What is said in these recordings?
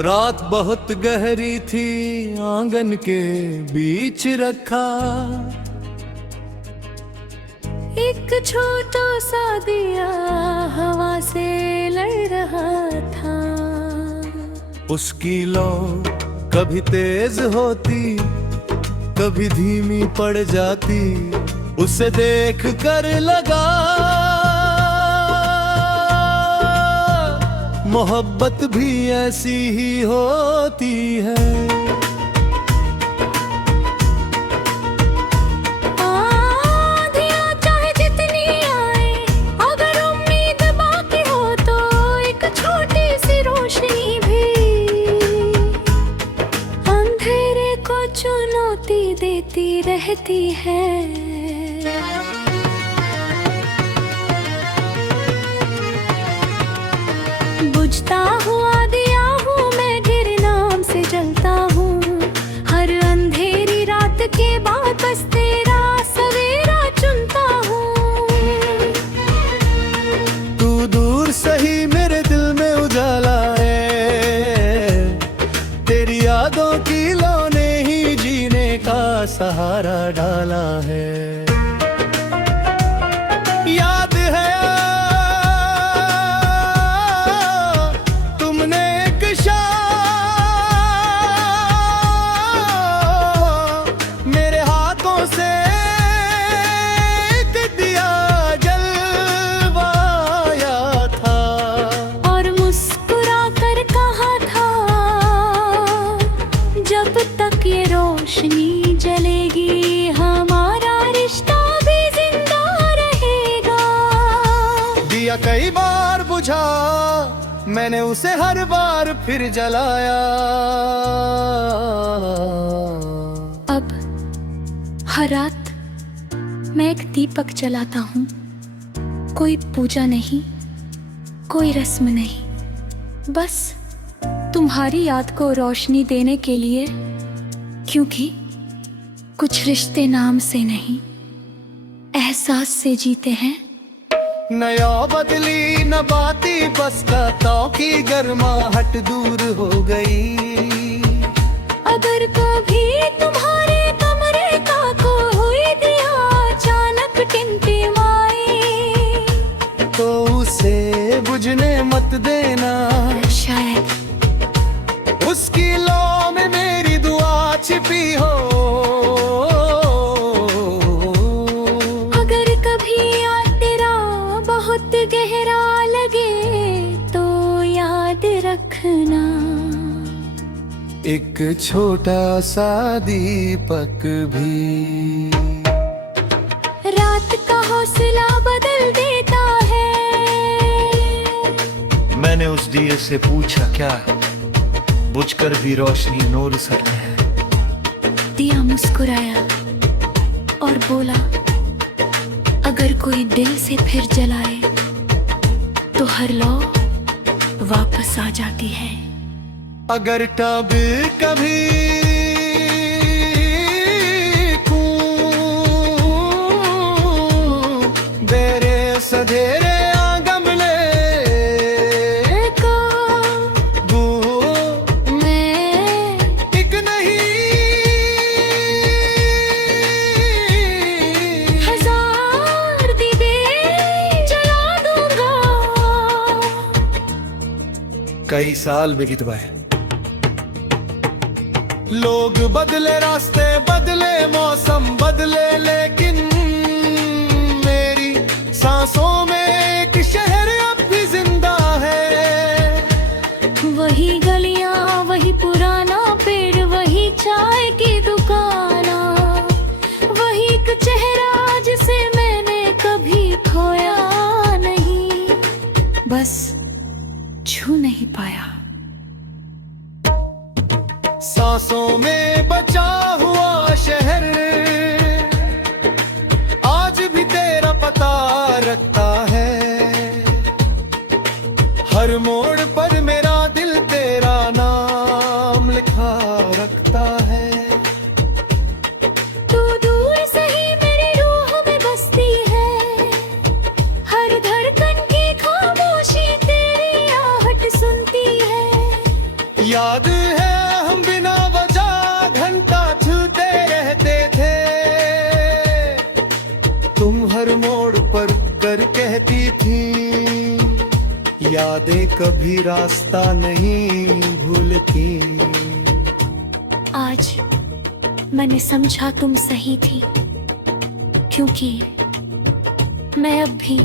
रात बहुत गहरी थी, आंगन के बीच रखा एक छोटा सा दिया हवा से लड़ रहा था। उसकी लौ कभी तेज होती, कभी धीमी पड़ जाती। उसे देख कर लगा मोहब्बत भी ऐसी ही होती है। आंधियाँ चाहे जितनी आए, अगर उम्मीद बाकी हो तो एक छोटी सी रोशनी भी अंधेरे को चुनौती देती रहती है। बुझता हुआ दिया हूँ मैं, गिर नाम से जलता हूँ। हर अंधेरी रात के बाद बस तेरा सवेरा चुनता हूँ। तू दूर सही मेरे दिल में उजाला है, तेरी यादों की लौ ने ही जीने का सहारा डाला है। याद है रोशनी जलेगी, हमारा रिश्ता भी जिंदा रहेगा। दिया कई बार बुझा, मैंने उसे हर बार फिर जलाया। अब हर रात मैं एक दीपक जलाता हूँ। कोई पूजा नहीं, कोई रस्म नहीं, बस तुम्हारी याद को रोशनी देने के लिए। क्योंकि कुछ रिश्ते नाम से नहीं, एहसास से जीते हैं। नया बदली न बाती, बस रातों की गर्माहट दूर हो गई। अगर कभी तुम्हारे कमरे का कोई दिया अचानक टिमटिमाए, तो उसे बुझने मत देना। शायद उसकी लौ में मेरी दुआ छिपी हो। अगर कभी याद तेरा बहुत गहरा लगे तो याद रखना, एक छोटा सा दीपक भी रात का हौसला बदल देता है। मैंने उस दिए से पूछा, क्या बुझकर भी रोशनी नूर सकते हैं? दिया मुस्कुराया और बोला, अगर कोई दिल से फिर जलाए तो हर लौ वापस आ जाती है। अगर तब कभी बेरे सधेरे कई साल बीत गए, लोग बदले, रास्ते बदले, मौसम बदले, लेकिन मेरी सांसों में एक शहर अब भी जिंदा है। वही गलियां, वही पुराना पेड़, वही चाय की दुकान, वही एक चेहरा जिसे मैंने कभी खोया नहीं, बस छू नहीं पाया। सांसों में बचा हुआ शहर आज भी तेरा पता रखता है। यादें कभी रास्ता नहीं भूलती। आज मैंने समझा तुम सही थी, क्योंकि मैं अब भी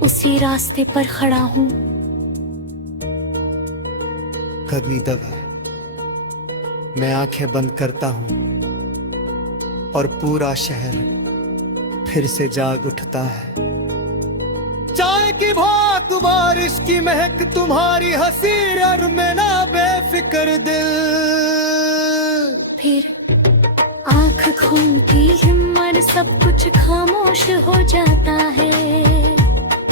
उसी रास्ते पर खड़ा हूँ। कभी कभी मैं आंखें बंद करता हूँ और पूरा शहर फिर से जाग उठता है। चाय की भात, बारिश की महक, तुम्हारी हंसी और मेरा बेफिक्र दिल। फिर आंख खुलती हिम्मत, सब कुछ खामोश हो जाता है।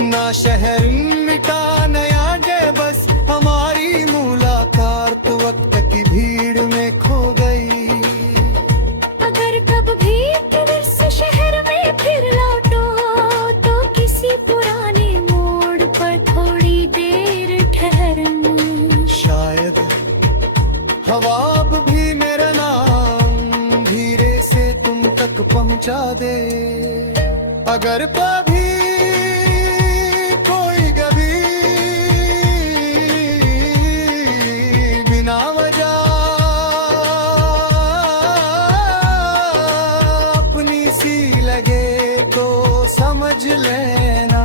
ना शहर मिटा नया जय, बस हमारी मुलाकात वक्त की भीड़ में खो गई। अगर कब भी किधर से शहर में फिर लौटो, तो किसी पुराने मोड़ पर थोड़ी देर ठहरना। शायद हवा अब भी मेरा नाम धीरे से तुम तक पहुंचा दे। अगर कभी कोई कभी बिना वजह अपनी सी लगे तो समझ लेना।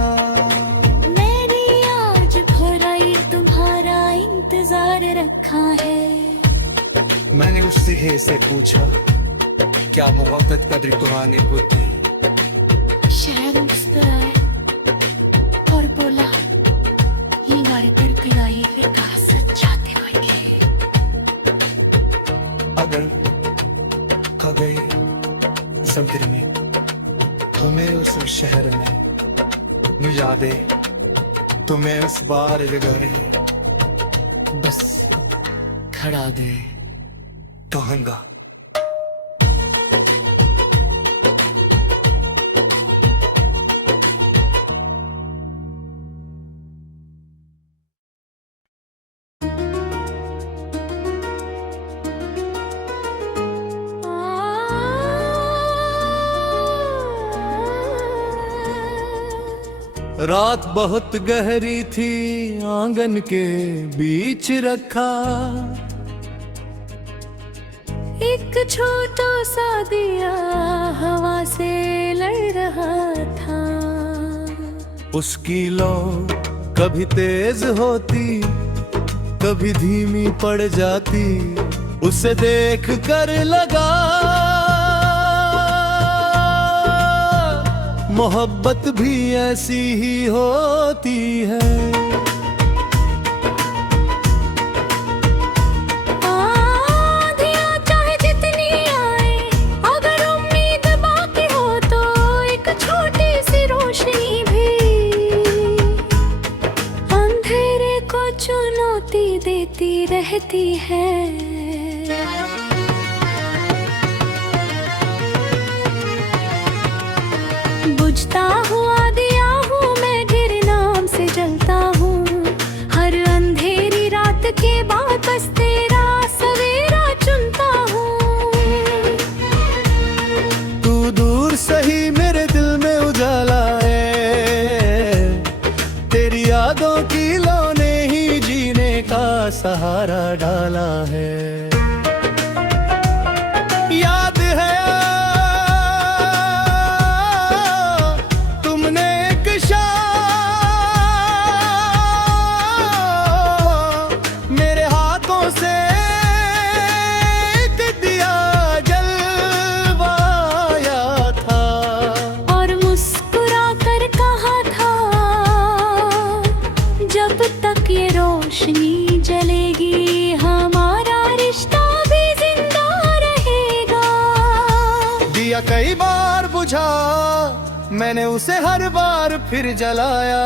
मैंने आज भराई तुम्हारा इंतजार रखा है। मैंने उस सिहे से पूछा, क्या मोहब्बत कदर तुम्हारे को थी? शायद मुस्कुराए और बोला, ये गाड़ी पर पिलाई बेटा सच्चाते होंगे। अगर कभी ज़िंदगी में तुम्हें उस शहर में मिला दे, तुम्हें उस बार जगह बस खड़ा दे कहूँगा। रात बहुत गहरी थी, आंगन के बीच रखा एक छोटा सा दिया हवा से लड़ रहा था। उसकी लौ कभी तेज होती, कभी धीमी पड़ जाती। उसे देख कर लगा मोहब्बत भी ऐसी ही होती है। आंधियाँ चाहे जितनी आए, अगर उम्मीद बाकी हो तो एक छोटी सी रोशनी भी अंधेरे को चुनौती देती रहती है। बुझता हुआ दिया हूँ मैं, गिर नाम से जलता हूँ। हर अंधेरी रात के बाद बस तेरा सवेरा चुनता हूँ। तू दूर सही मेरे दिल में उजाला है। तेरी यादों की लौ ने ही जीने का सहारा डाला है। याद है रोशनी जलेगी, हमारा रिश्ता भी जिंदा रहेगा। दिया कई बार बुझा, मैंने उसे हर बार फिर जलाया।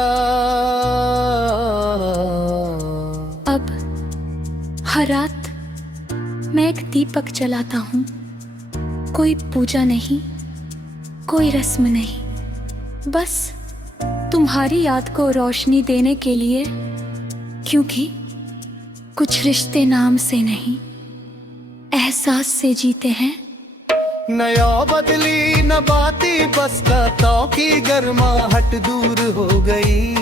अब हर रात मैं एक दीपक जलाता हूँ। कोई पूजा नहीं, कोई रस्म नहीं, बस तुम्हारी याद को रोशनी देने के लिए। क्योंकि कुछ रिश्ते नाम से नहीं, एहसास से जीते हैं। नया बदली न बाती, बस बातों की गर्माहट दूर हो गई।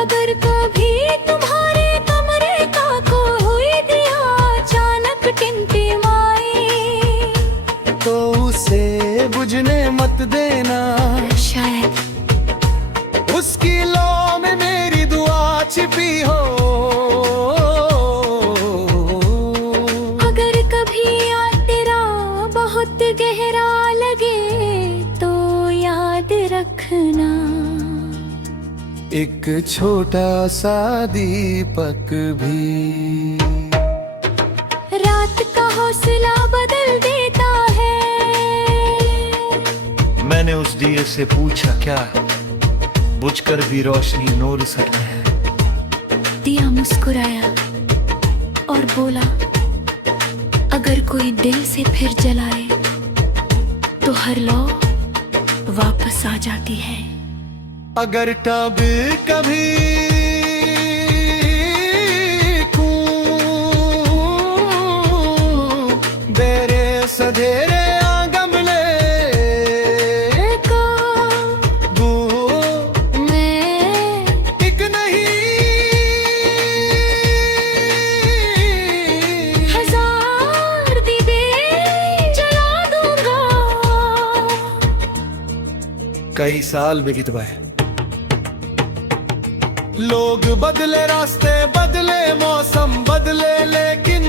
अगर कभी तुम्हारे कमरे का कोई दिया अचानक टिमटिमाए, तो उसे बुझने मत देना, शायद उसकी लौ में मेरी दुआ छिपी हो। अगर कभी याद तेरा बहुत गहरा लगे तो याद रखना, एक छोटा सा दीपक भी रात का हौसला बदल देता है। मैंने उस दिए से पूछा, क्या बुझकर भी रोशनी नूर सकता है? दिया मुस्कुराया और बोला, अगर कोई दिल से फिर जलाए तो हर लौ वापस आ जाती है। अगर तब कभी बेरे सधेरे गमले को बू मैं एक नहीं हजार दीवे जला दूंगा। कई साल बीत गए, लोग बदले, रास्ते बदले, मौसम बदले, लेकिन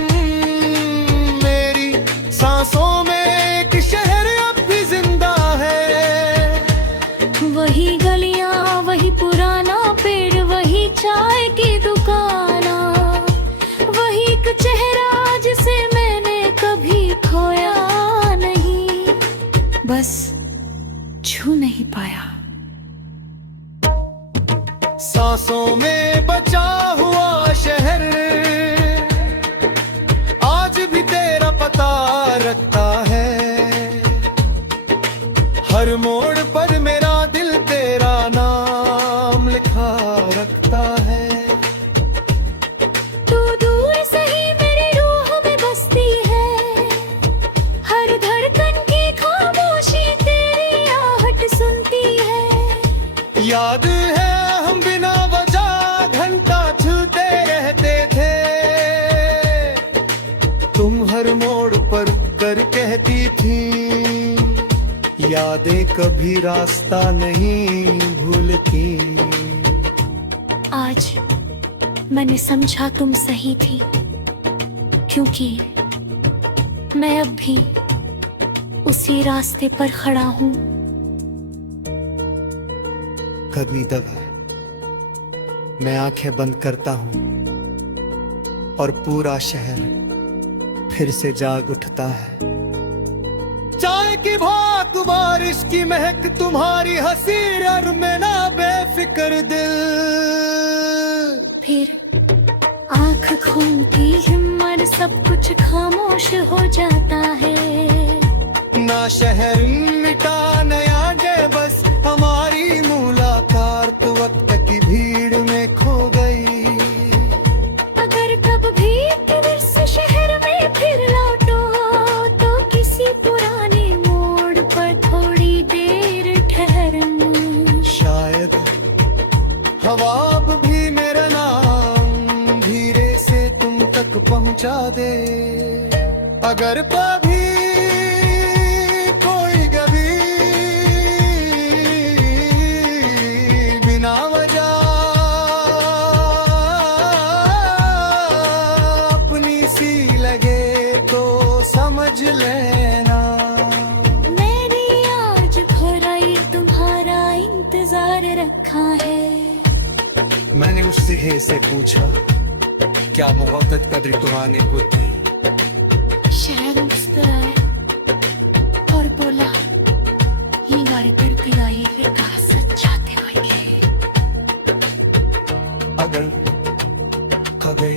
मेरी सांसों में एक शहर अब भी जिंदा है। वही गलियां, वही पुराना पेड़, वही चाय की दुकाना, वही एक चेहरा जिसे मैंने कभी खोया नहीं, बस छू नहीं पाया। सांसों में बचा हुआ शहर आज भी तेरा पता रखता है। हर मोड़ पर मेरा दिल तेरा नाम लिखा रखता है। तू दूर से ही मेरी रूह में बसती है, हर धड़कन की खामोशी तेरी आहट सुनती है। याद है हम बिना वजह घंटा छूते रहते थे, तुम हर मोड़ पर कर कहती थी, यादें कभी रास्ता नहीं भूलती। आज मैंने समझा तुम सही थी, क्योंकि मैं अब भी उसी रास्ते पर खड़ा हूँ। कभी दबा मैं आंखें बंद करता हूँ और पूरा शहर फिर से जाग उठता है। चाय की भात, बारिश की महक, तुम्हारी हंसी और मेरा बेफिक्र दिल। फिर आंख खुलती हिम्मत, सब कुछ खामोश हो जाता है। ना शहर मिटा नया जय, बस हमारी मुलाकात वक्त की भीड़ में खो गई। अगर कब भी किधर से शहर में फिर लौटो तो किसी पुराने मोड़ पर थोड़ी देर ठहरना। शायद हवा अब भी मेरा नाम धीरे से तुम तक पहुंचा दे। अगर कभी कोई कभी बिना वजह अपनी सी लगे तो समझ लेना। मैंने आज भराई तुम्हारा इंतजार रखा है। मैंने उससे से पूछा, क्या मोहब्बत कदर तुम्हारे को थी? शहर मुस्कुराए और बोला, ये गाड़ी पर पिलाई है, कहा सच चाहते होंगे। अगर कभी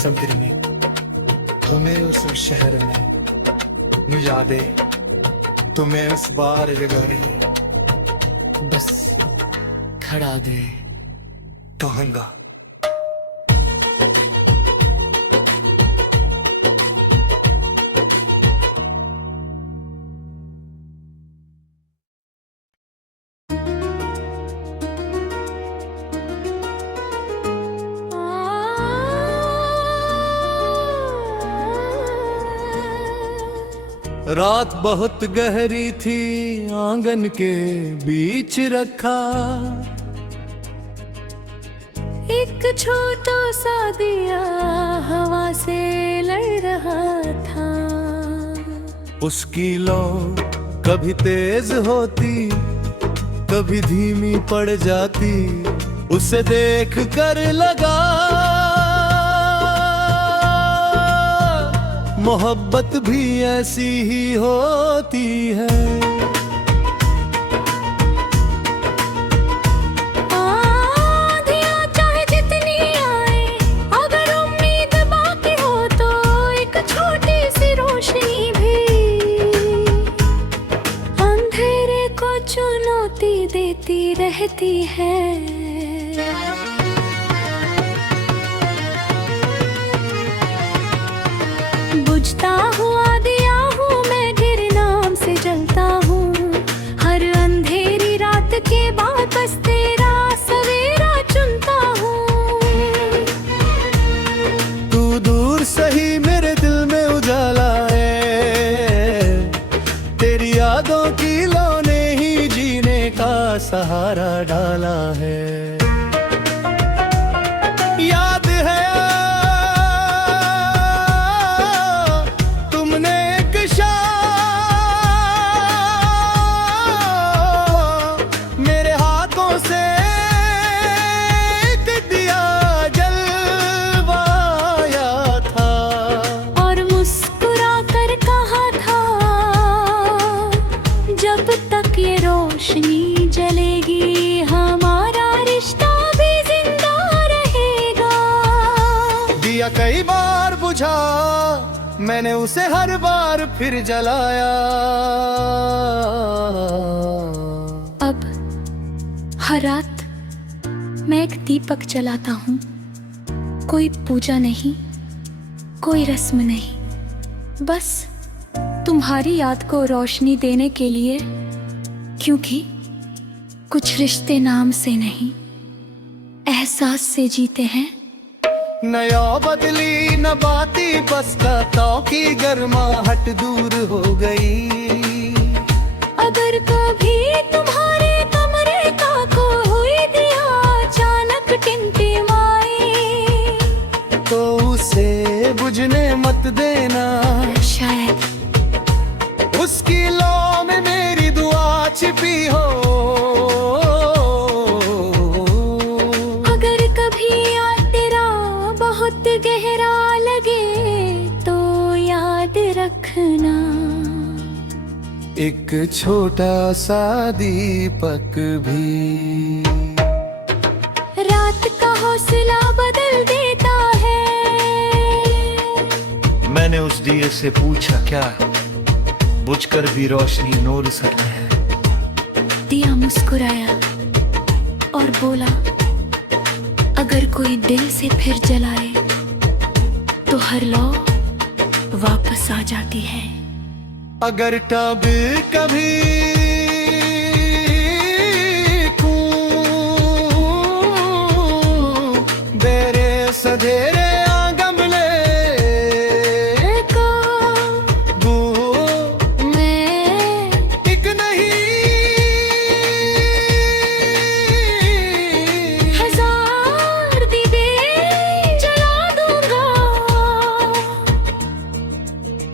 समुद्र में तुम्हें उस शहर में मिला दे, तुम्हें उस बार जगह बस खड़ा दे कहूंगा। रात बहुत गहरी थी, आंगन के बीच रखा एक छोटा सा दिया हवा से लड़ रहा था। उसकी लौ कभी तेज होती, कभी धीमी पड़ जाती। उसे देख कर लगा मोहब्बत भी ऐसी ही होती है। आंधियाँ चाहे जितनी आए, अगर उम्मीद बाकी हो तो एक छोटी सी रोशनी भी अंधेरे को चुनौती देती रहती है। बुझता हुआ दिया हूँ मैं, गिर नाम से जलता हूँ। हर अंधेरी रात के बाद बस तेरा सवेरा चुनता हूँ। तू दूर सही मेरे दिल में उजाला है, तेरी यादों की लौ ने ही जीने का सहारा डाला है। याद है रोशनी जलेगी, हमारा रिश्ता भी जिंदा रहेगा। दिया कई बार बुझा, मैंने उसे हर बार फिर जलाया। अब हर रात मैं एक दीपक जलाता हूँ। कोई पूजा नहीं, कोई रस्म नहीं, बस तुम्हारी याद को रोशनी देने के लिए। क्योंकि कुछ रिश्ते नाम से नहीं, एहसास से जीते हैं। नया बदली न बाती, बस बातों की गर्माहट दूर हो गई। अगर कभी तुम्हारे कमरे का कोई दिया अचानक टिमटिमाए, तो उसे बुझने मत देना। शायद उसकी लौ में मेरी दुआ छिपी हो। अगर कभी याद तेरा बहुत गहरा लगे तो याद रखना, एक छोटा सा दीपक भी रात का हौसला बदल देता है। मैंने उस दिए से पूछा, क्या बुझकर भी रोशनी नूर सकता है? दिया मुस्कुराया और बोला, अगर कोई दिल से फिर जलाए तो हर लौ वापस आ जाती है। अगर तब कभी तेरे सधेरे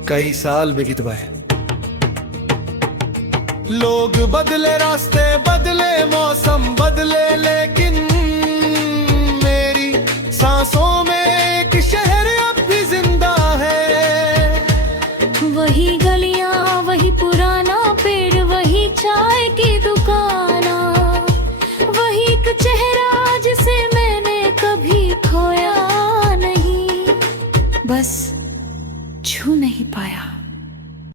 कई साल बीत गए, लोग बदले, रास्ते बदले, मौसम बदले, लेकिन मेरी सांसों में एक शहर अब भी जिंदा है। वही गलियां, वही पुराना पेड़, वही चाय की दुकान।